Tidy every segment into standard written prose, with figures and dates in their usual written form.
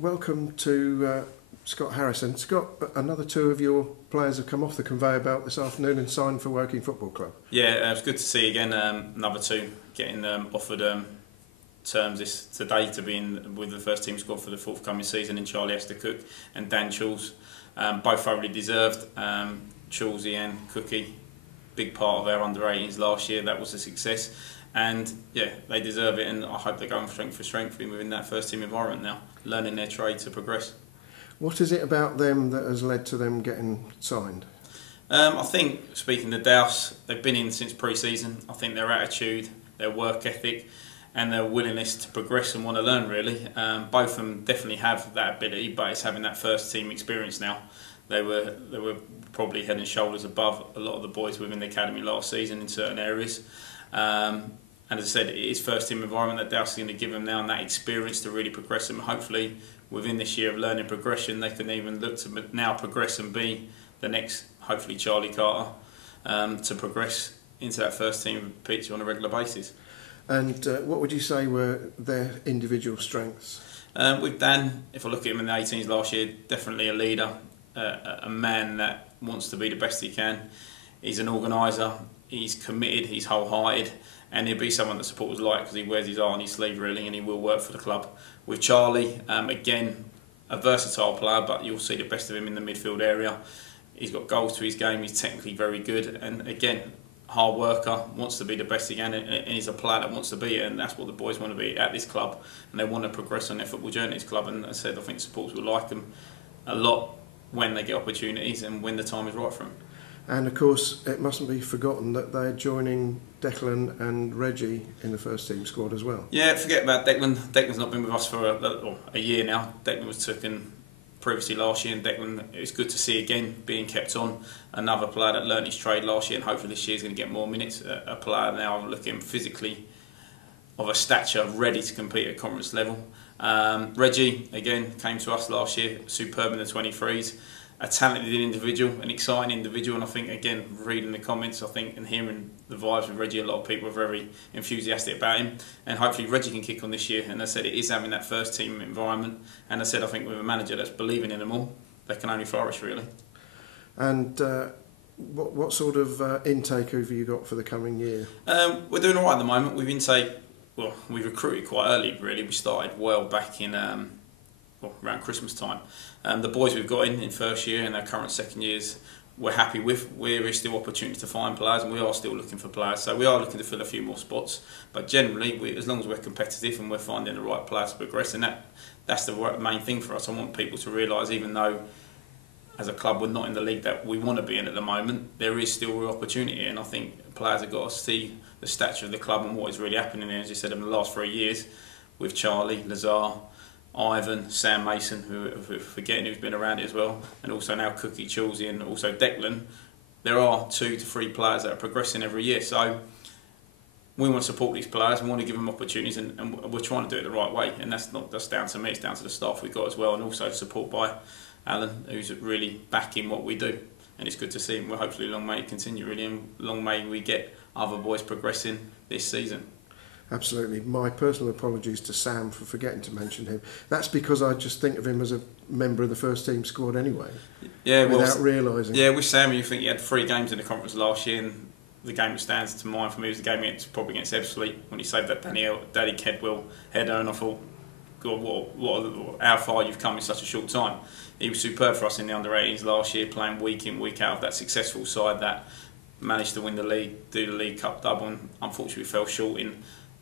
welcome to Scott Harrison. Scott, another two of your players have come off the conveyor belt this afternoon and signed for Woking Football Club. Yeah, it's good to see again another two getting offered terms today to be in with the first team squad for the forthcoming season in Charlie Esther-Cook and Dan Choules. Both thoroughly deserved. Choules and Cookie, big part of our under-18s last year. That was a success. And yeah, they deserve it, and I hope they're going strength for strength within that first team environment now, learning their trade to progress. What is it about them that has led to them getting signed? I think, speaking to Douse, they've been in since pre-season. I think their attitude, their work ethic and their willingness to progress and want to learn, really. Both of them definitely have that ability, but it's having that first team experience now. They were probably head and shoulders above a lot of the boys within the academy last season in certain areas. And as I said, it is first team environment that Douse is going to give them now, and that experience to really progress them. Hopefully, within this year of learning progression, they can even look to now progress and be the next, hopefully, Charlie Carter, to progress into that first team picture on a regular basis. And what would you say were their individual strengths? With Dan, if I look at him in the 18s last year, definitely a leader, a man that wants to be the best he can. He's an organiser, he's committed, he's wholehearted, and he'll be someone that supporters like because he wears his heart on his sleeve, really, and he will work for the club. With Charlie, again, a versatile player, but you'll see the best of him in the midfield area. He's got goals to his game, he's technically very good, and again, hard worker, wants to be the best he can, and he's a player that wants to be it, and that's what the boys want to be at this club, and they want to progress on their football journey at this club. And as I said, I think supporters will like them a lot when they get opportunities and when the time is right for them. And of course, it mustn't be forgotten that they're joining Declan and Reggie in the first team squad as well. Yeah, forget about Declan. Declan's not been with us for a year now. Declan was taken previously last year, and Declan, it's good to see again being kept on. Another player that learnt his trade last year, and hopefully this year is going to get more minutes. A player now looking physically of a stature ready to compete at conference level. Reggie, again, came to us last year, superb in the 23s. A talented individual, an exciting individual, and I think, again, reading the comments, I think, and hearing the vibes with Reggie, a lot of people are very enthusiastic about him, and hopefully Reggie can kick on this year. And as I said, it is having that first team environment, and as I said, I think with a manager that's believing in them all, they can only flourish, really. And what sort of intake have you got for the coming year? We're doing all right at the moment. We've recruited quite early, really. We started well back in around Christmas time. The boys we've got in first year and our current second years, we're happy with. There is still opportunity to find players, and we are still looking for players. So we are looking to fill a few more spots. But generally, as long as we're competitive and we're finding the right players to progress, and that's the main thing for us. I want people to realise, even though as a club we're not in the league that we want to be in at the moment, there is still real opportunity, and I think players have got to see the stature of the club and what is really happening there. As you said, in the last 3 years, with Charlie, Lazar, Ivan, Sam Mason, who we're forgetting who's been around it as well, and also now Cookie, Choules and also Declan. There are 2 to 3 players that are progressing every year, so we want to support these players, we want to give them opportunities, and we're trying to do it the right way. And that's not just down to me, it's down to the staff we've got as well, and also support by Alan, who's really backing what we do. And it's good to see him. Well, hopefully long may it continue, really, and long may we get other boys progressing this season. Absolutely. My personal apologies to Sam for forgetting to mention him. That's because I just think of him as a member of the first team squad anyway. Yeah, without realising. Yeah, with Sam, you think he had 3 games in the conference last year, and the game that stands to mind for me was the game probably against Ebbsfleet when he saved that Daddy Kedwell header, and I thought, God, how far you've come in such a short time. He was superb for us in the under-18s last year, playing week in, week out of that successful side that managed to win the league, do the League Cup double, and unfortunately fell short in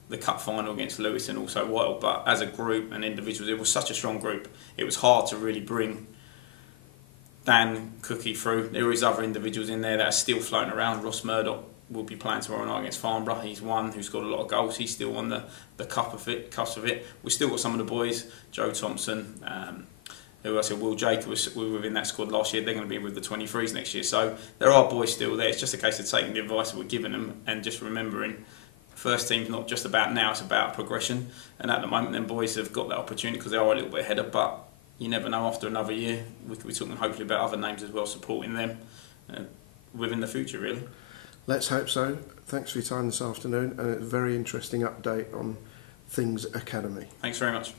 the cup final against Lewis and also Whittle. But as a group and individuals, it was such a strong group. It was hard to really bring Dan Cookie through. There is other individuals in there that are still floating around. Ross Murdoch will be playing tomorrow night against Farnborough. He's one who's got a lot of goals. He's still on the cusp of it. We've still got some of the boys, Joe Thompson, who I said, Will Jacobs, we were within that squad last year. They're going to be with the 23s next year. So there are boys still there. It's just a case of taking the advice that we're giving them and just remembering first team's not just about now, it's about progression. And at the moment, them boys have got that opportunity because they are a little bit ahead of, but you never know, after another year, we could be talking hopefully about other names as well, supporting them within the future, really. Let's hope so. Thanks for your time this afternoon, and a very interesting update on Things Academy. Thanks very much.